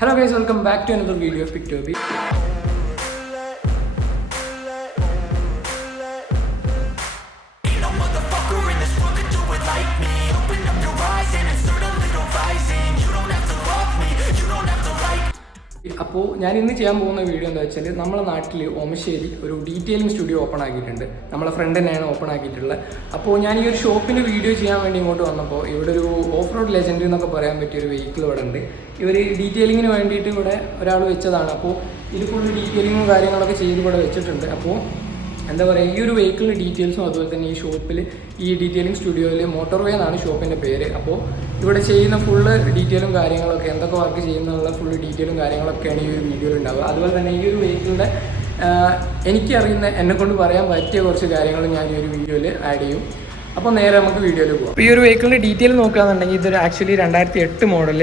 Hello guys, welcome back to another video of Pictobi. അപ്പോൾ ഞാൻ ഇന്ന് ചെയ്യാൻ പോകുന്ന വീഡിയോ എന്താ വെച്ചാൽ നമ്മളെ നാട്ടിൽ ഓമശ്ശേരി ഒരു ഡീറ്റെയിലിംഗ് സ്റ്റുഡിയോ ഓപ്പൺ ആക്കിയിട്ടുണ്ട്. നമ്മളെ ഫ്രണ്ട് തന്നെയാണ് ഓപ്പൺ ആക്കിയിട്ടുള്ളത്. അപ്പോൾ ഞാൻ ഈ ഒരു ഷോപ്പിൻ്റെ വീഡിയോ ചെയ്യാൻ വേണ്ടി ഇങ്ങോട്ട് വന്നപ്പോൾ ഇവിടെ ഒരു ഓഫ് റോഡ് ലെജൻഡ് എന്നൊക്കെ പറയാൻ പറ്റിയ ഒരു വെഹിക്കിൾ ഇവിടെ ഉണ്ട്. ഇവർ ഡീറ്റെയിലിങ്ങിന് വേണ്ടിയിട്ട് ഇവിടെ ഒരാൾ വെച്ചതാണ്. അപ്പോൾ ഇത് ഫുൾ ഡീറ്റെയിലിങ്ങും കാര്യങ്ങളൊക്കെ ചെയ്ത് ഇവിടെ വെച്ചിട്ടുണ്ട്. അപ്പോൾ എന്താ പറയുക, ഈ ഒരു വെഹിക്കിളിൻ്റെ ഡീറ്റെയിൽസും അതുപോലെ തന്നെ ഈ ഷോപ്പിൽ ഈ ഡീറ്റെയിലിംഗ് സ്റ്റുഡിയോയിൽ മോട്ടോർവേ എന്നാണ് ഷോപ്പിൻ്റെ പേര്. അപ്പോൾ ഇവിടെ ചെയ്യുന്ന ഫുള്ള് ഡീറ്റെയിലും കാര്യങ്ങളൊക്കെ എന്തൊക്കെ വർക്ക് ചെയ്യുന്നുള്ള ഫുള്ള് ഡീറ്റെയിലും കാര്യങ്ങളൊക്കെയാണ് ഈ ഒരു വീഡിയോയിൽ ഉണ്ടാവുക. അതുപോലെ തന്നെ ഈ ഒരു വെഹിക്കിളിൻ്റെ എനിക്കറിയുന്ന എന്നെക്കൊണ്ട് പറയാൻ പറ്റിയ കുറച്ച് കാര്യങ്ങൾ ഞാൻ ഈ ഒരു വീഡിയോയിൽ ആഡ് ചെയ്യും. അപ്പോൾ നേരെ നമുക്ക് വീഡിയോയിൽ പോകാം. ഈ ഒരു വെഹിക്കിളിൻ്റെ ഡീറ്റെയിൽ നോക്കുകയാണെന്നുണ്ടെങ്കിൽ ഇതൊരു actually 2008 model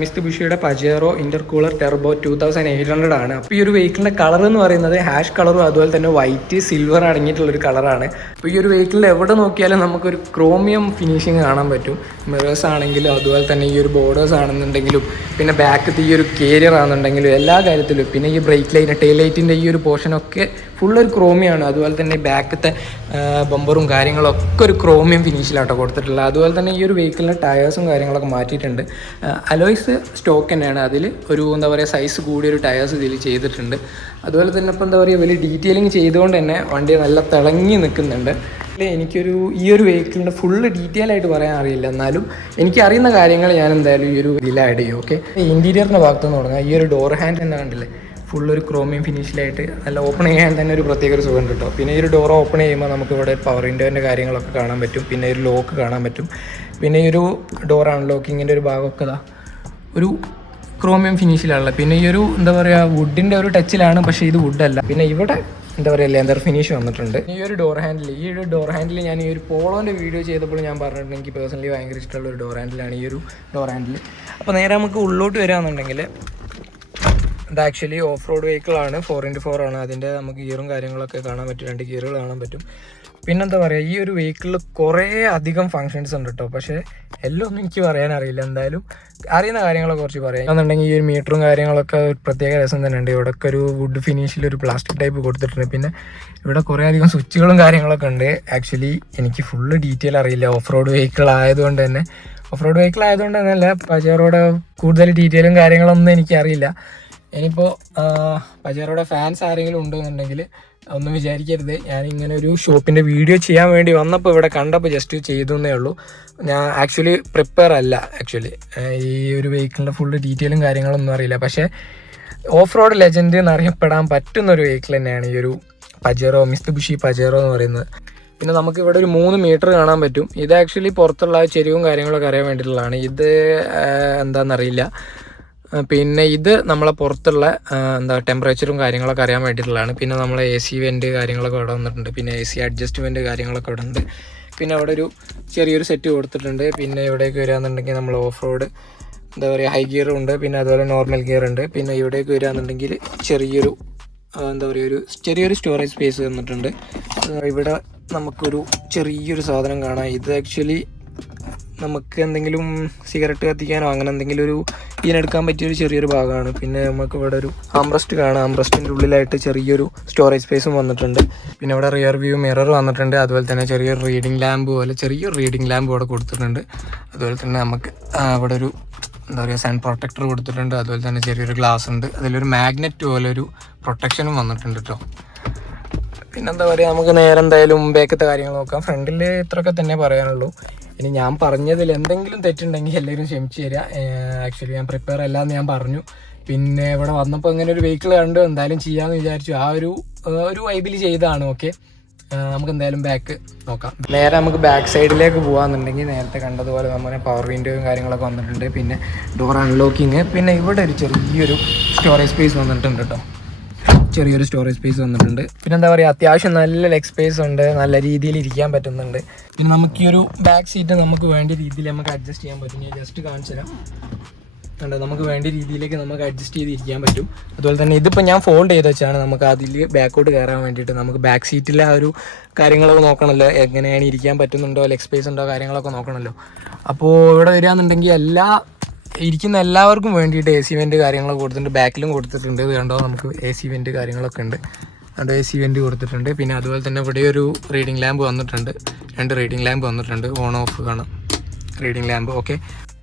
മിസ്തുബിഷിയുടെ Pajero intercooler Turbo 2800 ആണ്. അപ്പോൾ ഈ ഒരു വെഹിക്കിളിൻ്റെ കളർ എന്ന് പറയുന്നത് ഹാഷ് കളറും അതുപോലെ തന്നെ വൈറ്റ് സിൽവർ അടങ്ങിയിട്ടുള്ളൊരു കളറാണ്. അപ്പോൾ ഈ ഒരു വെഹിക്കിളിൽ എവിടെ നോക്കിയാലും നമുക്കൊരു ക്രോമിയം ഫിനിഷിങ് കാണാൻ പറ്റും. മിറേഴ്സ് ആണെങ്കിലും അതുപോലെ തന്നെ ഈ ഒരു ബോർഡേഴ്സ് ആണെന്നുണ്ടെങ്കിലും പിന്നെ ബാക്കത്തെ ഈ ഒരു കേരിയർ ആണെന്നുണ്ടെങ്കിലും എല്ലാ കാര്യത്തിലും പിന്നെ ഈ ബ്രേക്ക് ലൈറ്റ് ടെയിൽ ലൈറ്റിൻ്റെ ഈ ഒരു പോർഷനൊക്കെ ഫുള്ളൊരു ക്രോമിയാണ്. അതുപോലെ തന്നെ ബാക്കത്തെ ബമ്പറും കാര്യങ്ങളൊക്കെ ഒരു ക്രോമിയം ഫിനിഷിലാട്ടോ കൊടുത്തിട്ടുള്ളത്. അതുപോലെ തന്നെ ഈ ഒരു വെഹിക്കിളിൻ്റെ ടയേഴ്സും കാര്യങ്ങളൊക്കെ മാറ്റിയിട്ടുണ്ട്. അലോയ്സ് സ്റ്റോക്ക് തന്നെയാണ്. അതിൽ ഒരു എന്താ പറയുക സൈസ് കൂടിയൊരു ടയേഴ്സ് ഇതിൽ ചെയ്തിട്ടുണ്ട്. അതുപോലെ തന്നെ ഇപ്പോൾ എന്താ പറയുക വലിയ ഡീറ്റെയിലിംഗ് ചെയ്തുകൊണ്ട് തന്നെ വണ്ടി നല്ല തിളങ്ങി നിൽക്കുന്നുണ്ട്. എനിക്കൊരു ഈ ഒരു വെഹിക്കിളിൻ്റെ ഫുള്ള് ഡീറ്റെയിൽ ആയിട്ട് പറയാൻ അറിയില്ല, എന്നാലും എനിക്കറിയുന്ന കാര്യങ്ങൾ ഞാൻ എന്തായാലും ഈ ഒരു ഇതിൽ ആഡ് ചെയ്യും. ഓക്കെ, ഇൻറ്റീരിയറിൻ്റെ ഭാഗത്ത് നിന്ന് തുടങ്ങാം. ഈ ഒരു ഡോർ ഹാൻഡ് തന്നെ കണ്ടില്ലേ, ഫുള്ളൊരു ക്രോമിയം ഫിനിഷിലായിട്ട് നല്ല ഓപ്പൺ ചെയ്യാൻ തന്നെ ഒരു പ്രത്യേക ഒരു സുഖം കിട്ടും. പിന്നെ ഈ ഒരു ഡോർ ഓപ്പൺ ചെയ്യുമ്പോൾ നമുക്ക് ഇവിടെ പവർ വിൻഡോൻ്റെ കാര്യങ്ങളൊക്കെ കാണാൻ പറ്റും. പിന്നെ ഒരു ലോക്ക് കാണാൻ പറ്റും. പിന്നെ ഈ ഒരു ഡോർ അൺലോക്കിങ്ങിൻ്റെ ഒരു ഭാഗമൊക്കെ ഒരു ക്രോമിയം ഫിനിഷിലാണുള്ളത്. പിന്നെ ഈ ഒരു എന്താ പറയുക വുഡിൻ്റെ ഒരു ടച്ചിലാണ്, പക്ഷേ ഇത് വുഡല്ല. പിന്നെ ഇവിടെ എന്താ പറയുക ലെതർ ഫിനിഷ് വന്നിട്ടുണ്ട്. ഈ ഒരു ഡോർ ഹാൻഡിൽ ഞാൻ ഈ ഒരു പോളോൻ്റെ വീഡിയോ ചെയ്തപ്പോൾ ഞാൻ പറഞ്ഞിട്ടുണ്ട് എനിക്ക് പേഴ്സണലി ഭയങ്കര ഇഷ്ടമുള്ള ഒരു ഡോർ ഹാൻഡിലാണ് ഈ ഒരു ഡോർ ഹാൻഡിൽ. അപ്പോൾ നേരെ നമുക്ക് ഉള്ളോട്ട് വരികയാണെന്നുണ്ടെങ്കിൽ ഇത് ആക്ച്വലി ഓഫ് റോഡ് വെഹിക്കിളാണ്, 4x4 ആണ്. അതിൻ്റെ നമുക്ക് ഗിയറും കാര്യങ്ങളൊക്കെ കാണാൻ പറ്റും, 2 ഗിയറുകൾ കാണാൻ പറ്റും. പിന്നെന്താ പറയുക, ഈ ഒരു വെഹിക്കിളിൽ കുറേ അധികം ഫങ്ഷൻസ് ഉണ്ട് കേട്ടോ. പക്ഷേ എല്ലാം ഒന്നും എനിക്ക് പറയാൻ അറിയില്ല. എന്തായാലും അറിയുന്ന കാര്യങ്ങളൊക്കെ കുറച്ച് പറയാം എന്നുണ്ടെങ്കിൽ ഈ ഒരു മീറ്ററും കാര്യങ്ങളൊക്കെ ഒരു പ്രത്യേക രസം തന്നെ ഉണ്ട്. ഇവിടെയൊക്കെ ഒരു വുഡ് ഫിനിഷിലൊരു പ്ലാസ്റ്റിക് ടൈപ്പ് കൊടുത്തിട്ടുണ്ട്. പിന്നെ ഇവിടെ കുറേ അധികം സ്വിച്ചുകളും കാര്യങ്ങളൊക്കെ ഉണ്ട്. ആക്ച്വലി എനിക്ക് ഫുള്ള് ഡീറ്റെയിൽ അറിയില്ല. ഓഫ് റോഡ് വെഹിക്കിൾ ആയതുകൊണ്ട് തന്നെ അല്ല, പജേറോയുടെ കൂടുതൽ ഡീറ്റെയിലും കാര്യങ്ങളൊന്നും എനിക്കറിയില്ല. ഇനിയിപ്പോൾ പജേറോയുടെ ഫാൻസ് ആരെങ്കിലും ഉണ്ടെന്നുണ്ടെങ്കിൽ ഒന്നും വിചാരിക്കരുത്. ഞാനിങ്ങനെ ഒരു ഷോപ്പിൻ്റെ വീഡിയോ ചെയ്യാൻ വേണ്ടി വന്നപ്പോൾ ഇവിടെ കണ്ടപ്പോൾ ജസ്റ്റ് ചെയ്തേ ഉള്ളൂ. ഞാൻ ആക്ച്വലി പ്രിപ്പയർ അല്ല. ഈ ഒരു വെഹിക്കിളിൻ്റെ ഫുള്ള് ഡീറ്റെയിലും കാര്യങ്ങളൊന്നും അറിയില്ല. പക്ഷേ ഓഫ് റോഡ് ലെജൻഡ് എന്നറിയപ്പെടാൻ പറ്റുന്നൊരു വെഹിക്കിൾ തന്നെയാണ് ഈ ഒരു പജേറോ, മിസ്തുബിഷി പജേറോ എന്ന് പറയുന്നത്. പിന്നെ നമുക്ക് ഇവിടെ ഒരു 3 മീറ്റർ കാണാൻ പറ്റും. ഇത് ആക്ച്വലി പുറത്തുള്ള ചെരിവും കാര്യങ്ങളൊക്കെ അറിയാൻ വേണ്ടിയിട്ടുള്ളതാണ്. ഇത് എന്താണെന്നറിയില്ല. പിന്നെ ഇത് നമ്മളെ പുറത്തുള്ള ടെമ്പറേച്ചറും കാര്യങ്ങളൊക്കെ അറിയാൻ വേണ്ടിയിട്ടുള്ളതാണ്. പിന്നെ നമ്മളെ AC വെൻറ്റ് കാര്യങ്ങളൊക്കെ ഇവിടെ വന്നിട്ടുണ്ട്. പിന്നെ AC അഡ്ജസ്റ്റ്മെൻറ്റ് കാര്യങ്ങളൊക്കെ ഇവിടെ ഉണ്ട്. പിന്നെ അവിടെ ഒരു ചെറിയൊരു സെറ്റ് കൊടുത്തിട്ടുണ്ട്. പിന്നെ ഇവിടേക്ക് വരികയാണെന്നുണ്ടെങ്കിൽ നമ്മൾ ഓഫ് റോഡ് എന്താ പറയുക ഹൈ ഗിയറും ഉണ്ട്. പിന്നെ അതുപോലെ നോർമൽ ഗിയർ ഉണ്ട്. പിന്നെ ഇവിടേക്ക് വരികയാണെന്നുണ്ടെങ്കിൽ ചെറിയൊരു സ്റ്റോറേജ് സ്പേസ് തന്നിട്ടുണ്ട്. ഇവിടെ നമുക്കൊരു ചെറിയൊരു സാധനം കാണാം. ഇത് ആക്ച്വലി നമുക്ക് എന്തെങ്കിലും സിഗരറ്റ് കത്തിക്കാനോ അങ്ങനെ എന്തെങ്കിലും ഒരു ഇതിനെടുക്കാൻ പറ്റിയൊരു ചെറിയൊരു ഭാഗമാണ്. പിന്നെ നമുക്ക് ഇവിടെ ഒരു ആംബ്രസ്റ്റ് കാണാം. ആംബ്രസ്റ്റിൻ്റെ ഉള്ളിലായിട്ട് ചെറിയൊരു സ്റ്റോറേജ് സ്പേസും വന്നിട്ടുണ്ട്. പിന്നെ ഇവിടെ റിയർ വ്യൂ മിറർ വന്നിട്ടുണ്ട്. അതുപോലെ തന്നെ ചെറിയൊരു റീഡിംഗ് ലാമ്പ് ഇവിടെ കൊടുത്തിട്ടുണ്ട്. അതുപോലെ തന്നെ നമുക്ക് ഇവിടെ ഒരു എന്താ പറയുക സൺ പ്രൊട്ടക്ടർ കൊടുത്തിട്ടുണ്ട്. അതുപോലെ തന്നെ ചെറിയൊരു ഗ്ലാസ് ഉണ്ട്. അതിലൊരു മാഗ്നറ്റ് പോലെ ഒരു പ്രൊട്ടക്ഷനും വന്നിട്ടുണ്ട് കേട്ടോ. പിന്നെന്താ പറയുക, നമുക്ക് നേരെ എന്തായാലും ബാക്കത്തെ കാര്യങ്ങൾ നോക്കാം. ഫ്രണ്ടിൽ ഇത്രയൊക്കെ തന്നെ പറയാനുള്ളൂ. ഇനി ഞാൻ പറഞ്ഞതിൽ എന്തെങ്കിലും തെറ്റുണ്ടെങ്കിൽ എല്ലാവരും ക്ഷമിച്ച് തരിക. ആക്ച്വലി ഞാൻ പ്രിപ്പയർ അല്ലാന്ന് ഞാൻ പറഞ്ഞു. പിന്നെ ഇവിടെ വന്നപ്പോൾ ഇങ്ങനെ ഒരു വെഹിക്കിൾ കണ്ടു, എന്തായാലും ചെയ്യാമെന്ന് വിചാരിച്ചു. ആ ഒരു വൈബിൽ ചെയ്തതാണ്. ഓക്കെ, നമുക്ക് എന്തായാലും ബാക്ക് നോക്കാം. നേരെ നമുക്ക് ബാക്ക് സൈഡിലേക്ക് പോകാമെന്നുണ്ടെങ്കിൽ നേരത്തെ കണ്ടതുപോലെ നമ്മുടെ പവർ വിൻഡോയും കാര്യങ്ങളൊക്കെ വന്നിട്ടുണ്ട്. പിന്നെ ഡോർ അൺലോക്കിങ്. പിന്നെ ഇവിടെ ഒരു ചെറിയൊരു സ്റ്റോറേജ് സ്പേസ് വന്നിട്ടുണ്ട് കേട്ടോ. പിന്നെ എന്താ പറയുക, അത്യാവശ്യം നല്ല ലെഗ് സ്പേസ് ഉണ്ട്. നല്ല രീതിയിൽ ഇരിക്കാൻ പറ്റുന്നുണ്ട്. പിന്നെ നമുക്ക് ഈ ഒരു ബാക്ക് സീറ്റ് നമുക്ക് വേണ്ട രീതിയിൽ നമുക്ക് അഡ്ജസ്റ്റ് ചെയ്യാൻ പറ്റും. ഞാൻ ജസ്റ്റ് കാണിച്ചു തരാം. കണ്ടോ, നമുക്ക് വേണ്ട രീതിയിലേക്ക് നമുക്ക് അഡ്ജസ്റ്റ് ചെയ്തിരിക്കാൻ പറ്റും. അതുപോലെ തന്നെ ഇതിപ്പോൾ ഞാൻ ഫോൾഡ് ചെയ്ത് വെച്ചാണ്. നമുക്ക് അതിൽ ബാക്കോട്ട് കയറാൻ വേണ്ടിയിട്ട് നമുക്ക് ബാക്ക് സീറ്റിലെ ആ ഒരു കാര്യങ്ങളൊക്കെ നോക്കണമല്ലോ, എങ്ങനെയാണ് ഇരിക്കാൻ പറ്റുന്നുണ്ടോ, ലെഗ് സ്പേസ് ഉണ്ടോ കാര്യങ്ങളൊക്കെ നോക്കണമല്ലോ. അപ്പോൾ ഇവിടെ വരികയാണെന്നുണ്ടെങ്കിൽ എല്ലാ ഇരിക്കുന്ന എല്ലാവർക്കും വേണ്ടിയിട്ട് AC വെൻറ്റ് കാര്യങ്ങളൊക്കെ കൊടുത്തിട്ടുണ്ട്. ബാക്കിലും കൊടുത്തിട്ടുണ്ട്. ഇത് കണ്ടോ, നമുക്ക് AC വെൻറ്റ് കാര്യങ്ങളൊക്കെ ഉണ്ട്. അവിടെ AC വെൻറ്റ് കൊടുത്തിട്ടുണ്ട്. പിന്നെ അതുപോലെ തന്നെ ഇവിടെ ഒരു റീഡിംഗ് ലാമ്പ് വന്നിട്ടുണ്ട്. 2 റീഡിംഗ് ലാമ്പ് വന്നിട്ടുണ്ട്. ഓൺ ഓഫ് കാണാം റീഡിംഗ് ലാമ്പ്. ഓക്കെ,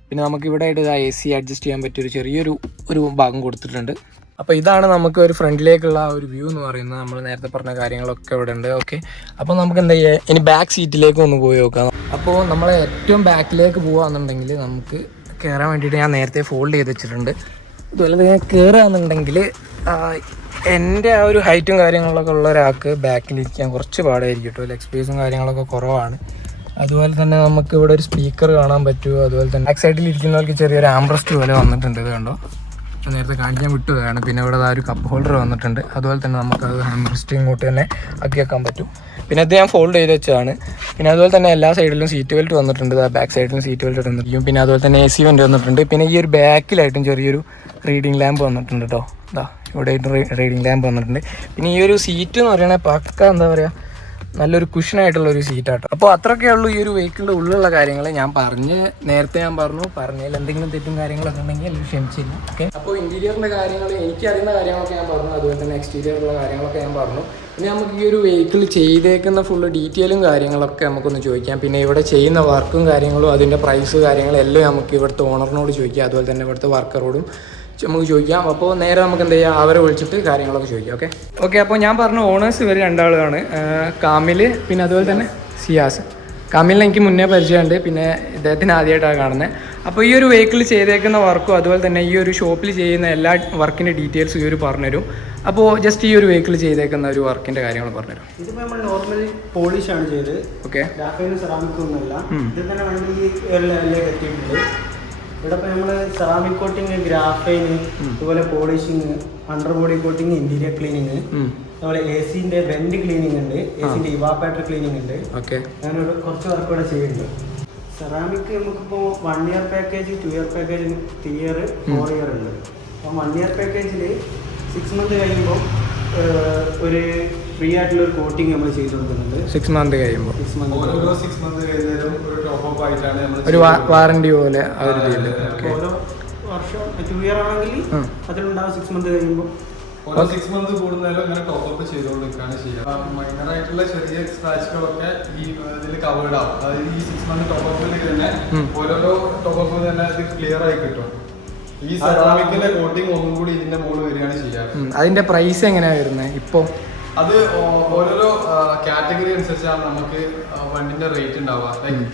പിന്നെ നമുക്ക് ഇവിടെ ആയിട്ട് AC അഡ്ജസ്റ്റ് ചെയ്യാൻ പറ്റിയൊരു ചെറിയൊരു ഭാഗം കൊടുത്തിട്ടുണ്ട്. അപ്പോൾ ഇതാണ് നമുക്ക് ഒരു ഫ്രണ്ടിലേക്കുള്ള ഒരു വ്യൂ എന്ന് പറയുന്നത്. നമ്മൾ നേരത്തെ പറഞ്ഞ കാര്യങ്ങളൊക്കെ ഇവിടെ ഉണ്ട്. ഓക്കെ, അപ്പോൾ നമുക്ക് എന്താ ചെയ്യുക, ഇനി ബാക്ക് സീറ്റിലേക്ക് ഒന്ന് പോയി നോക്കാം. അപ്പോൾ നമ്മൾ ഏറ്റവും ബാക്കിലേക്ക് പോകുകയാണെന്നുണ്ടെങ്കിൽ നമുക്ക് കയറാൻ വേണ്ടിയിട്ട് ഞാൻ നേരത്തെ ഫോൾഡ് ചെയ്ത് വെച്ചിട്ടുണ്ട്. അതുപോലെ തന്നെ കയറുകയാണെന്നുണ്ടെങ്കിൽ എൻ്റെ ആ ഒരു ഹൈറ്റും കാര്യങ്ങളൊക്കെ ഉള്ള ഒരാൾക്ക് ബാക്കിലിരിക്കാൻ കുറച്ച് പാടായിരിക്കും കേട്ടോ. ലെഗ് സ്പേസും കാര്യങ്ങളൊക്കെ കുറവാണ്. അതുപോലെ തന്നെ നമുക്ക് ഇവിടെ ഒരു സ്പീക്കർ കാണാൻ പറ്റുമോ. അതുപോലെ തന്നെ ബാക്ക് സൈഡിൽ ഇരിക്കുന്നവർക്ക് ചെറിയൊരു ആംബ്രസ്റ്റ് പോലെ വന്നിട്ടുണ്ട്. ഇത് കണ്ടോ, നേരത്തെ കാണിക്കാൻ വിട്ടുകയാണ്. പിന്നെ ഇവിടെ ഒരു കപ്പ് ഹോൾഡർ വന്നിട്ടുണ്ട്. അതുപോലെ തന്നെ നമുക്കത് ആംബ്രസ്റ്റ് ഇങ്ങോട്ട് തന്നെ ആക്കി വെക്കാൻ പറ്റും. പിന്നെ അത് ഞാൻ ഫോൾഡ് ചെയ്ത് വെച്ചതാണ്. പിന്നെ അതുപോലെ തന്നെ എല്ലാ സൈഡിലും സീറ്റ് ബെൽറ്റ് വന്നിട്ടുണ്ട്. ബാക്ക് സൈഡിലും സീറ്റ് ബെൽറ്റ് ഇടുന്നിരിക്കും. പിന്നെ അതുപോലെ തന്നെ AC വെൻ്റ് വന്നിട്ടുണ്ട്. പിന്നെ ഈ ഒരു ബാക്കിലായിട്ടും ചെറിയൊരു റീഡിംഗ് ലാമ്പ് വന്നിട്ടുണ്ട് കേട്ടോ. ഇവിടെ റീഡിംഗ് ലാമ്പ് വന്നിട്ടുണ്ട്. പിന്നെ ഈ ഒരു സീറ്റ് എന്ന് പറയുന്നത് പക്ക എന്താ പറയുക, നല്ലൊരു കുഷനായിട്ടുള്ളൊരു സീറ്റാട്ടോ. അപ്പോൾ അത്രയൊക്കെ ഉള്ളൂ ഈ ഒരു വെഹിക്കിളിൻ്റെ ഉള്ളിലുള്ള കാര്യങ്ങൾ. നേരത്തെ ഞാൻ പറഞ്ഞതിൽ എന്തെങ്കിലും തെറ്റും കാര്യങ്ങളൊക്കെ ഉണ്ടെങ്കിൽ എല്ലാവരും ക്ഷമിച്ചില്ല. ഓക്കെ, അപ്പോൾ ഇൻറ്റീരിയറിൻ്റെ കാര്യങ്ങൾ എനിക്കറിയുന്ന കാര്യങ്ങളൊക്കെ ഞാൻ പറഞ്ഞു. അതുപോലെ തന്നെ എക്സ്റ്റീരിയറുള്ള കാര്യങ്ങളൊക്കെ ഞാൻ പറഞ്ഞു. ഇനി നമുക്ക് ഈ ഒരു വെഹിക്കിൾ ചെയ്തേക്കുന്ന ഫുള്ള് ഡീറ്റെയിലും കാര്യങ്ങളൊക്കെ നമുക്കൊന്ന് ചോദിക്കാം. പിന്നെ ഇവിടെ ചെയ്യുന്ന വർക്കും കാര്യങ്ങളും അതിൻ്റെ പ്രൈസ് കാര്യങ്ങളും എല്ലാം നമുക്ക് ഇവിടുത്തെ ഓണറിനോട് ചോദിക്കാം. അതുപോലെ തന്നെ ഇവിടുത്തെ വർക്കറോടും നമുക്ക് ചോദിക്കാം. അപ്പോൾ നേരെ നമുക്ക് എന്ത് ചെയ്യാം, അവരെ വിളിച്ചിട്ട് കാര്യങ്ങളൊക്കെ ചോദിക്കാം. ഓക്കെ, അപ്പോൾ ഞാൻ പറഞ്ഞ ഓണേഴ്സ് ഇവർ 2 ആളാണ്, കാമിൽ പിന്നെ അതുപോലെ തന്നെ സിയാസ്. കാമിലിനെ എനിക്ക് മുന്നേ പരിചയമുണ്ട്, പിന്നെ ഇദ്ദേഹത്തിന് ആദ്യമായിട്ടാണ് കാണുന്നത്. അപ്പോൾ ഈ ഒരു വെഹിക്കിൾ ചെയ്തേക്കുന്ന വർക്കും അതുപോലെ തന്നെ ഈ ഒരു ഷോപ്പിൽ ചെയ്യുന്ന എല്ലാ വർക്കിൻ്റെ ഡീറ്റെയിൽസും ഇവർ പറഞ്ഞുതരും. അപ്പോൾ ജസ്റ്റ് ഈ ഒരു വെഹിക്കിൾ ചെയ്തേക്കുന്ന ഒരു വർക്കിൻ്റെ കാര്യങ്ങൾ പറഞ്ഞുതരും. ഇതിപ്പോൾ നമ്മൾ നോർമലി പോളിഷ് ആണ് ചെയ്ത്. ഓക്കെ, ഗ്രാഫൈനും സെറാമിക്കും ഒന്നുമല്ല. ഇത് തന്നെ വണ്ടി ലെവലിലേക്ക് എത്തിയിട്ടുണ്ട്. ഇവിടെ ഇപ്പോൾ നമ്മൾ സെറാമിക് കോട്ടിങ്, ഗ്രാഫൈൻ, അതുപോലെ polishing, under body coating, interior cleaning, അതുപോലെ AC-ന്റെ വെന്റ് ക്ലീനിങ് ഉണ്ട്, AC-ന്റെ ഇവാപ്പറേറ്റർ ക്ലീനിങ് ഉണ്ട്. അങ്ങനെ കുറച്ച് വർക്ക് ഇവിടെ ചെയ്യുന്നുണ്ട്. സെറാമിക് നമുക്കിപ്പോൾ 1 year package, 2 year package, 3 year, 4 year ഉണ്ട്. അപ്പോൾ 1 ഇയർ പാക്കേജിൽ 6 മന്ത് കഴിയുമ്പോൾ ഒരു ഫ്രീ ആയിട്ടുള്ള ഒരു കോട്ടിങ് നമ്മൾ ചെയ്ത് കൊടുക്കുന്നുണ്ട്. 6 മന്ത് കഴിയുമ്പോൾ 6 മന്ത് ഓരോ 6 മന്ത് കഴിയുന്നേരം ഒരു ടോപ്പ് അപ്പ് ആയിട്ടാണ് നമ്മൾ ഒരു വാറണ്ടി പോലെ ഓരോ വർഷം 2 ഇയർ ആണെങ്കിൽ അതിലുണ്ടാവും 6 മന്ത് കഴിയുമ്പോൾ. ഓരോ 6 മന്ത് കൂടുന്നതിലും ഇങ്ങനെ ടോപ്പ് അപ്പ് ചെയ്തുകൊണ്ടിരിക്കുകയാണ് ചെയ്യുക. മൈനർ ആയിട്ടുള്ള ചെറിയ സ്ക്രാച്ചുകളൊക്കെ ഈ ഇതിൽ കവേർഡ് ആവും. അതായത് ഈ 6 മന്ത് ടോപ്പ് അപ്പിൽ തന്നെ ഓരോരോ ടോപ്പ് അപ്പ് തന്നെ ഇത് ക്ലിയർ ആയി കിട്ടും. ഈ സെറാമിക്കിന്റെ കോട്ടിങ് ഒന്നും കൂടി ഇതിന്റെ മുകളിൽ വരികയാണ് ചെയ്യാറ്. അതിന്റെ പ്രൈസ് എങ്ങനെയാ വരുന്നത് ഇപ്പോൾ? അത് ഓരോരോ കാറ്റഗറി അനുസരിച്ചാണ് നമുക്ക് വണ്ടിന്റെ റേറ്റ് ഉണ്ടാവുക. ലൈക്ക്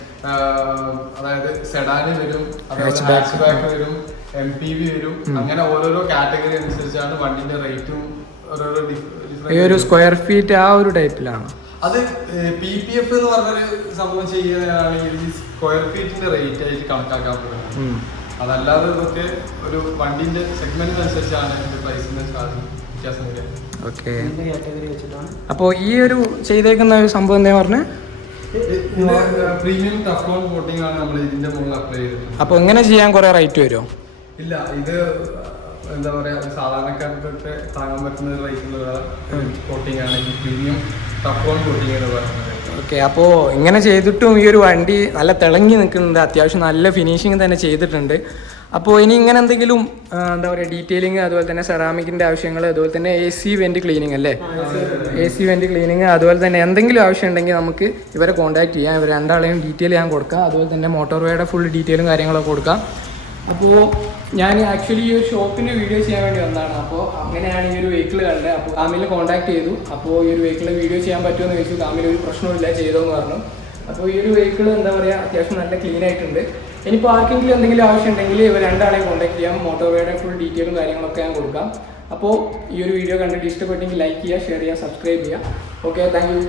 അതായത് സെഡാന് വരും, ഹാച്ച് ബാക്ക് വരും, MPV വരും. അങ്ങനെ ഓരോരോ കാറ്റഗറി അനുസരിച്ചാണ് വണ്ടിന്റെ റേറ്റും ഓരോരോ ഒരു സ്ക്വയർ ഫീറ്റ് ആ ഒരു ടൈപ്പിലാണ്. അത് PPF എന്ന് പറഞ്ഞൊരു സംഭവം ചെയ്യുന്നതാണ് ഈ സ്ക്വയർ ഫീറ്റിന്റെ റേറ്റ് ആയിട്ട് കണക്കാക്കാൻ പറ്റുന്നത്. അതല്ലാതെ ഇതൊക്കെ ഒരു വണ്ടിന്റെ സെഗ്മെന്റ് അനുസരിച്ചാണ് പ്രൈസിന്റെ വ്യത്യാസം വരിക. ഓക്കെ, അപ്പോൾ ഈ ഒരു ചെയ്തേക്കുന്ന ഒരു സംഭവം എന്താ പറഞ്ഞത്? പ്രീമിയം ടഫ്ലോൺ കോട്ടിംഗ് ആണ് നമ്മൾ ഇതിന്റെ മുകളിൽ അപ്ലൈ ചെയ്തിട്ടുള്ളത്. അപ്പോൾ ഇങ്ങനെ ചെയ്യാൻ കുറെ റേറ്റ് വരുമോ? ഇല്ല, ഇത് എന്താ പറയാ, സാധാരണക്കാർക്കൊക്കെ താങ്ങാൻ പറ്റുന്ന റേറ്റിലുള്ള കോട്ടിംഗ് ആണ് ഈ പ്രീമിയം ടഫ്ലോൺ കോട്ടിംഗ് എന്ന് പറയുന്നത്. ഓക്കെ, അപ്പോൾ ഇങ്ങനെ ചെയ്തിട്ടും ഈ ഒരു വണ്ടി നല്ല തിളങ്ങി നിൽക്കുന്നുണ്ട്. അത്യാവശ്യം നല്ല ഫിനിഷിങ് തന്നെ ചെയ്തിട്ടുണ്ട്. അപ്പോൾ ഇനി ഇങ്ങനെ എന്തെങ്കിലും എന്താ പറയുക ഡീറ്റെയിലിങ്, അതുപോലെ തന്നെ സെറാമിക്കിൻ്റെ ആവശ്യങ്ങൾ, അതുപോലെ തന്നെ AC വെൻ്റ് ക്ലീനിങ് അല്ലേ, AC വെൻ്റ് ക്ലീനിങ്, അതുപോലെ തന്നെ എന്തെങ്കിലും ആവശ്യം ഉണ്ടെങ്കിൽ നമുക്ക് ഇവരെ കോൺടാക്ട് ചെയ്യാം. ഇവർ 2 ആളെയും ഡീറ്റെയിൽ ഞാൻ കൊടുക്കാം. അതുപോലെ തന്നെ മോട്ടോർവേയുടെ ഫുൾ ഡീറ്റെയിലും കാര്യങ്ങളൊക്കെ കൊടുക്കാം. അപ്പോൾ ഞാൻ ആക്ച്വലി ഈ ഒരു ഷോപ്പിൻ്റെ വീഡിയോ ചെയ്യാൻ വേണ്ടി വന്നതാണ്. അപ്പോൾ അങ്ങനെയാണ് ഈ ഒരു വെഹിക്കിൾ കണ്ടത്. അപ്പോൾ കാമിൽ കോൺടാക്ട് ചെയ്തു. അപ്പോൾ ഈ ഒരു വെഹിക്കിൾ വീഡിയോ ചെയ്യാൻ പറ്റുമെന്ന് ചോദിച്ചു. കാമിൽ ഒരു പ്രശ്നമില്ല, ചെയ്തോന്ന് പറഞ്ഞു. അപ്പോൾ ഈ ഒരു വെഹിക്കിൾ എന്താ പറയുക അത്യാവശ്യം നല്ല ക്ലീൻ ആയിട്ടുണ്ട്. ഇനിയിപ്പോൾ ആർക്കെങ്കിലും എന്തെങ്കിലും ആവശ്യം ഉണ്ടെങ്കിൽ ഇവർ 2 ആളെയും കോൺടാക്ട് ചെയ്യാം. മോട്ടോർവേയുടെ ഫുൾ ഡീറ്റെയിലും കാര്യങ്ങളൊക്കെ ഞാൻ കൊടുക്കാം. അപ്പോൾ ഈ ഒരു വീഡിയോ കണ്ടിട്ട് ഇഷ്ടപ്പെട്ടെങ്കിൽ ലൈക്ക് ചെയ്യുക, ഷെയർ ചെയ്യുക, സബ്സ്ക്രൈബ് ചെയ്യുക. Okay, thank you.